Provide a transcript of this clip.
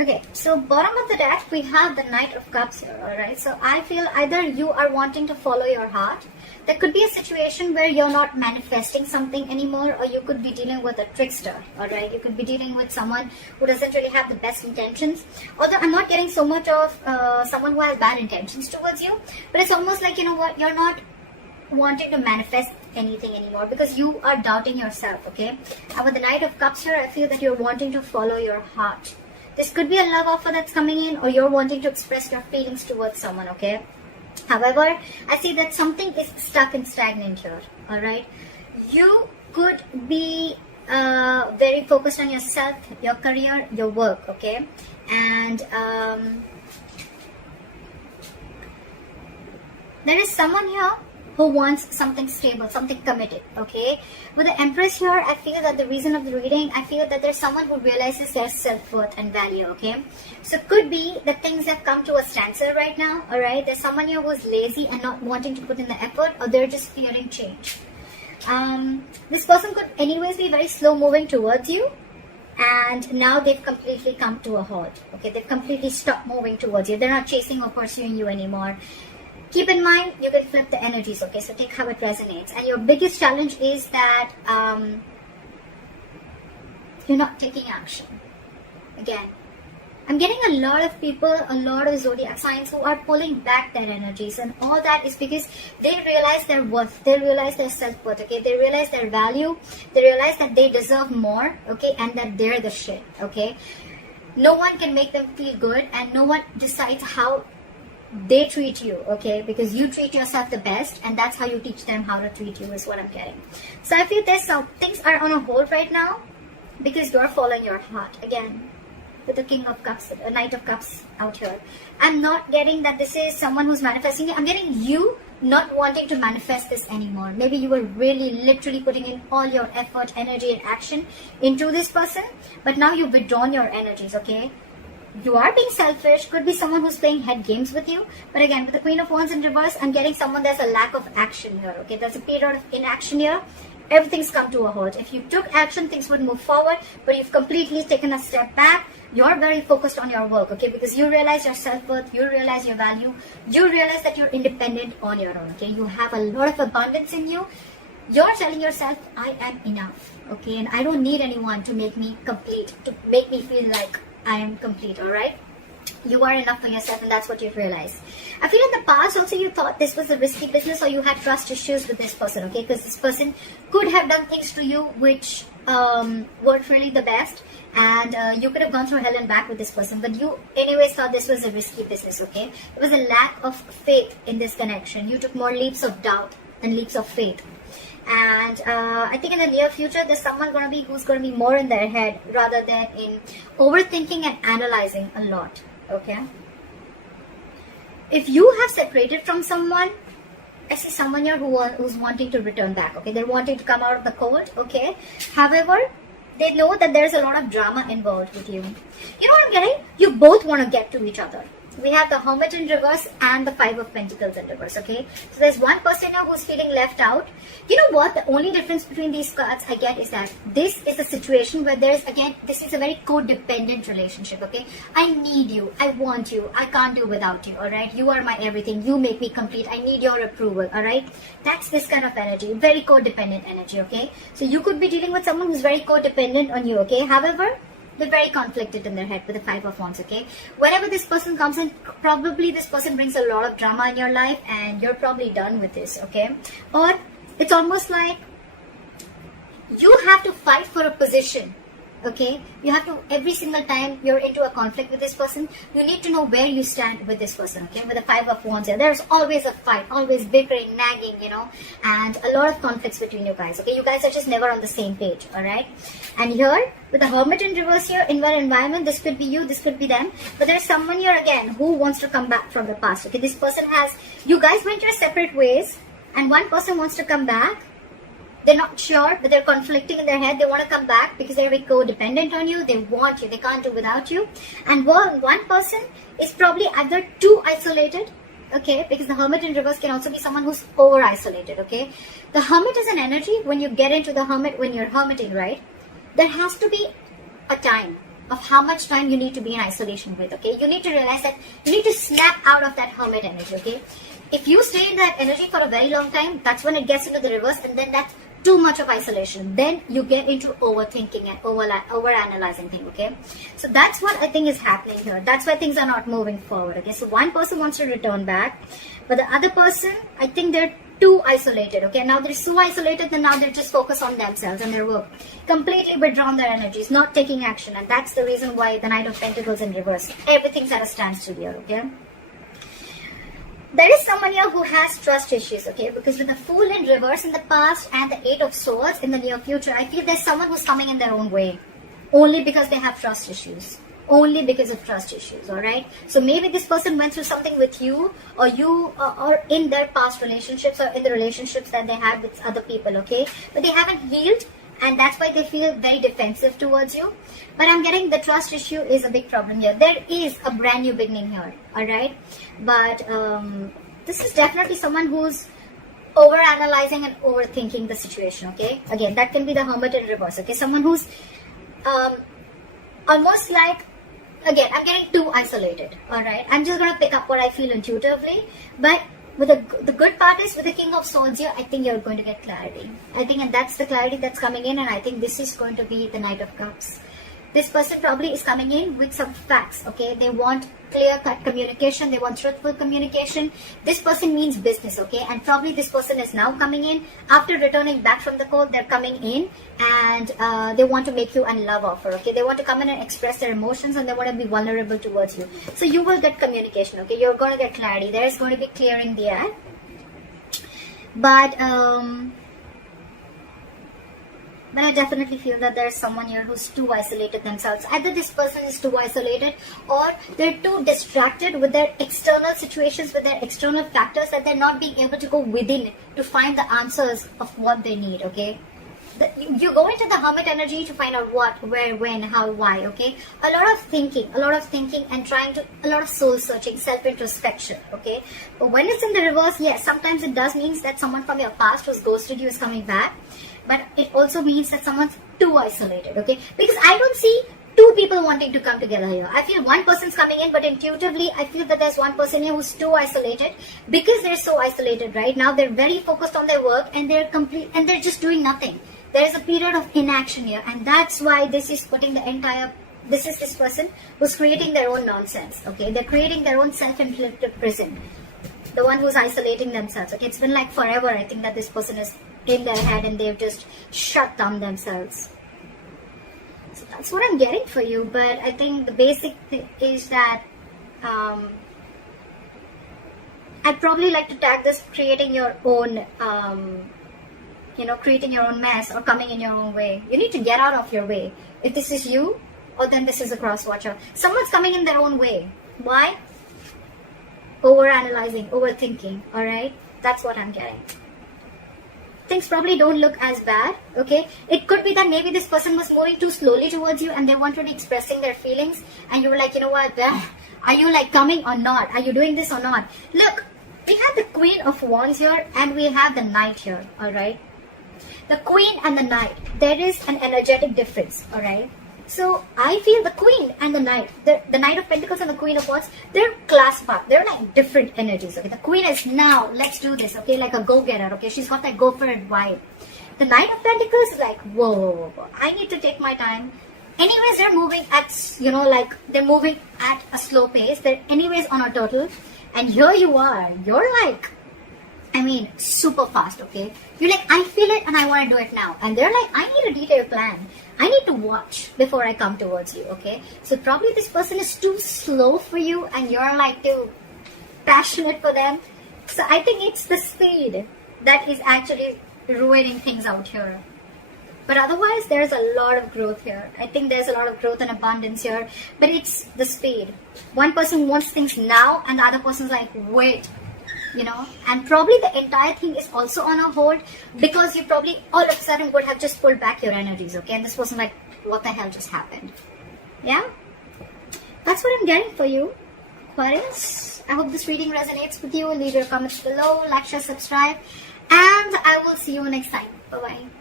Okay, so bottom of the deck, we have the Knight of Cups here, alright? So I feel either you are wanting to follow your heart. There could be a situation where you're not manifesting something anymore, or you could be dealing with a trickster, alright? You could be dealing with someone who doesn't really have the best intentions. Although I'm not getting so much of someone who has bad intentions towards you, but it's almost like, you know what, you're not wanting to manifest anything anymore because you are doubting yourself, okay? And with the Knight of Cups here, I feel that you're wanting to follow your heart. This could be a love offer that's coming in, or you're wanting to express your feelings towards someone, okay? However, I see that something is stuck and stagnant here, alright? You could be very focused on yourself, your career, your work, okay? And there is someone here who wants something stable, something committed, okay? With the Empress here, I feel that the reason of the reading, I feel that there's someone who realizes their self-worth and value, okay? So it could be that things have come to a standstill right now, alright? There's someone here who's lazy and not wanting to put in the effort, or they're just fearing change. This person could anyways be very slow moving towards you, and now they've completely come to a halt, okay? They've completely stopped moving towards you. They're not chasing or pursuing you anymore. Keep in mind, you can flip the energies, okay? So take how it resonates. And your biggest challenge is that you're not taking action. Again, I'm getting a lot of people, a lot of zodiac signs who are pulling back their energies. And all that is because they realize their worth. They realize their self-worth, okay? They realize their value. They realize that they deserve more, okay? And that they're the shit, okay? No one can make them feel good, and no one decides how they treat you, okay? Because you treat yourself the best, and that's how you teach them how to treat you, is what I'm getting. So I feel there's some things are on a hold right now because you're following your heart. Again, with the King of Cups, Knight of Cups out here, I'm not getting that this is someone who's manifesting it. I'm getting you not wanting to manifest this anymore. Maybe you were really literally putting in all your effort, energy and action into this person, but now you've withdrawn your energies, okay? You are being selfish. Could be someone who's playing head games with you. But again, with the Queen of Wands in reverse, I'm getting someone, there's a lack of action here, okay? There's a period of inaction here. Everything's come to a halt. If you took action, things would move forward, but you've completely taken a step back. You're very focused on your work, okay? Because you realize your self-worth, you realize your value, you realize that you're independent on your own, okay? You have a lot of abundance in you. You're telling yourself, I am enough, okay? And I don't need anyone to make me complete, to make me feel like I am complete, alright? You are enough for yourself, and that's what you've realized. I feel in the past also you thought this was a risky business, or you had trust issues with this person, okay? Because this person could have done things to you which weren't really the best, and you could have gone through hell and back with this person, but you anyways thought this was a risky business, okay? There was a lack of faith in this connection. You took more leaps of doubt than leaps of faith. And I think in the near future, there's someone who's going to be more in their head rather than in overthinking and analyzing a lot, okay? If you have separated from someone, I see someone here who's wanting to return back, okay? They're wanting to come out of the cold, okay? However, they know that there's a lot of drama involved with you. You know what I'm getting? You both want to get to each other. We have the Hermit in reverse and the Five of Pentacles in reverse, okay? So there's one person here who's feeling left out. You know what? The only difference between these cards I get is that this is a situation where there's, again, this is a very codependent relationship, okay? I need you. I want you. I can't do without you, alright? You are my everything. You make me complete. I need your approval, alright? That's this kind of energy. Very codependent energy, okay? So you could be dealing with someone who's very codependent on you, okay? However, they're very conflicted in their head with the Five of Wands, okay? Whenever this person comes in, probably this person brings a lot of drama in your life, and you're probably done with this, okay? Or it's almost like you have to fight for a position, okay? You have to, every single time you're into a conflict with this person, you need to know where you stand with this person, okay? With the Five of Wands here, there's always a fight, always bickering, nagging, you know, and a lot of conflicts between you guys, okay? You guys are just never on the same page, alright? And here, with the Hermit in reverse here, in your environment, this could be you, this could be them, but there's someone here again who wants to come back from the past, okay? This person has, you guys went your separate ways, and one person wants to come back. They're not sure, but they're conflicting in their head. They want to come back because they're very codependent on you. They want you. They can't do without you. And one person is probably either too isolated, okay? Because the Hermit in reverse can also be someone who's over-isolated, okay? The Hermit is an energy. When you get into the Hermit, when you're hermiting, right? There has to be a time of how much time you need to be in isolation with, okay? You need to realize that you need to snap out of that hermit energy, okay? If you stay in that energy for a very long time, that's when it gets into the reverse, and then that's too much of isolation. Then you get into overthinking and over-analyzing things, okay? So that's what I think is happening here. That's why things are not moving forward, okay? So one person wants to return back, but the other person, I think they're too isolated, okay? Now they're so isolated that now they're just focused on themselves and their work. Completely withdrawn their energies, not taking action. And that's the reason why the Knight of Pentacles in reverse. Everything's at a standstill here, okay? There is someone here who has trust issues, okay? Because with the Fool in reverse in the past and the Eight of Swords in the near future, I feel there's someone who's coming in their own way. Only because they have trust issues. Only because of trust issues, alright? So maybe this person went through something with you, or or in their past relationships, or in the relationships that they had with other people, okay? But they haven't healed, and that's why they feel very defensive towards you. But I'm getting the trust issue is a big problem here. There is a brand new beginning here, alright? But this is definitely someone who's over-analyzing and overthinking the situation, okay? Again, that can be the Hermit in reverse, okay? Someone who's almost like, again, I'm getting too isolated, alright? I'm just going to pick up what I feel intuitively, but with the good part is with the King of Swords here, I think you're going to get clarity. I think, and that's the clarity that's coming in, and I think this is going to be the Knight of Cups. This person probably is coming in with some facts, okay? They want clear-cut communication. They want truthful communication. This person means business, okay? And probably this person is now coming in. After returning back from the cold, they're coming in and they want to make you a love offer, okay? They want to come in and express their emotions, and they want to be vulnerable towards you. So you will get communication, okay? You're going to get clarity. There is going to be clearing the air. But I definitely feel that there's someone here who's too isolated themselves. Either this person is too isolated, or they're too distracted with their external situations, with their external factors, that they're not being able to go within to find the answers of what they need, okay? You go into the Hermit energy to find out what, where, when, how, why, okay? A lot of thinking and trying to, a lot of soul searching, self-introspection, okay? But when it's in the reverse, yes, sometimes it does mean that someone from your past who's ghosted you is coming back. But it also means that someone's too isolated, okay? Because I don't see two people wanting to come together here. I feel one person's coming in, but intuitively, I feel that there's one person here who's too isolated. Because they're so isolated right now, they're very focused on their work, and they're just doing nothing. There is a period of inaction here, and that's why this is putting the entire... This is this person who's creating their own nonsense, okay? They're creating their own self-inflicted prison. The one who's isolating themselves, okay? It's been like forever, I think, that this person is in their head and they've just shut down themselves. So that's what I'm getting for you. But I think the basic thing is that I'd probably like to tag this creating your own creating your own mess, or coming in your own way. You need to get out of your way. If this is you, or then this is a cross watcher. Someone's coming in their own way. Why? Over-analyzing, overthinking, alright? That's what I'm getting. Things probably don't look as bad, okay? It could be that maybe this person was moving too slowly towards you and they wanted to be expressing their feelings, and you were like, you know what, are you like coming or not? Are you doing this or not? Look, we have the Queen of Wands here and we have the Knight here, alright? The Queen and the Knight, there is an energetic difference, alright? So I feel the Queen and the Knight, the Knight of Pentacles and the Queen of Wands, they're class apart. They're like different energies, okay? The Queen is now, let's do this, okay? Like a go-getter, okay? She's got that go for it vibe. The Knight of Pentacles is like, whoa, I need to take my time. Anyways, they're moving at, they're moving at a slow pace. They're anyways on a turtle. And here you are, you're like, super fast, okay? You're like, I feel it and I want to do it now. And they're like, I need a detailed plan. I need to watch before I come towards you, okay? So probably this person is too slow for you and you're like too passionate for them. So I think it's the speed that is actually ruining things out here. But otherwise, there's a lot of growth here. I think there's a lot of growth and abundance here. But it's the speed. One person wants things now and the other person's like, wait. And probably the entire thing is also on a hold because you probably all of a sudden would have just pulled back your energies, okay? And this person like, what the hell just happened? Yeah? That's what I'm getting for you, Aquarius. I hope this reading resonates with you. Leave your comments below, like, share, subscribe, and I will see you next time. Bye-bye.